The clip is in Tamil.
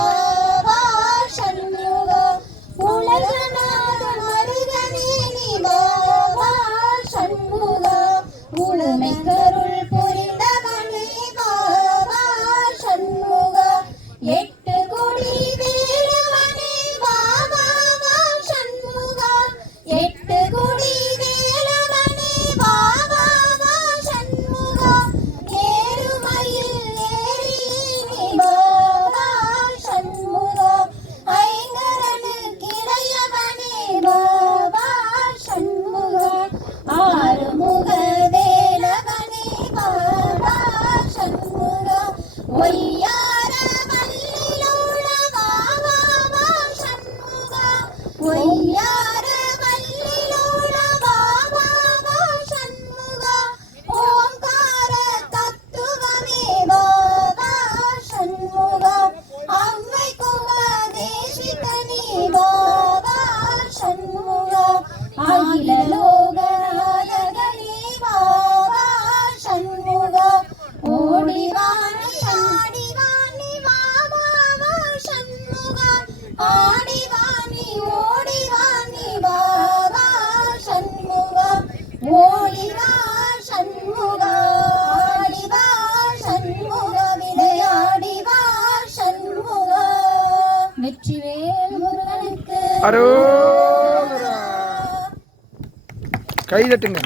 பாபா சண்முக உலகநாத மருகனே நீ பாபா சண்முக உளுமை கருள் புரிந்தவனே பாபா சண்முக எட்டு கொடி வேலவனே பாபா சண்முக எட்டு கொடி வேலவனே பாபா சண்முக ஏறுமயில் ஏறி நீ பாபா சண்முக ஐங்கரனுக்கிளையவனே பாபா சண்முக ஆறுமுக வேலவனே பாபா சண்முக ஒய்யார வல்லிலோட பாபா சண்முக ஒய்யார வல்லிலோட பாபா சண்முக ஓங்கார தத்துவமே பாபா சண்முக அம்மை குமதேசிகனே பாபா சண்முக அகில லோகநாதகனே பாபா சண்முக ஓடிவாணி ஆடிவாணி பாபா சண்முக ஆடிவாணி ஓடிவாணி பாபா சண்முக ஓடிவா சண்முக ஆடிவா சண்முக விளையாடிவா சண்முக வெற்றிவேல் முருகனுக்கு அரோகரா. கை தட்டுங்க.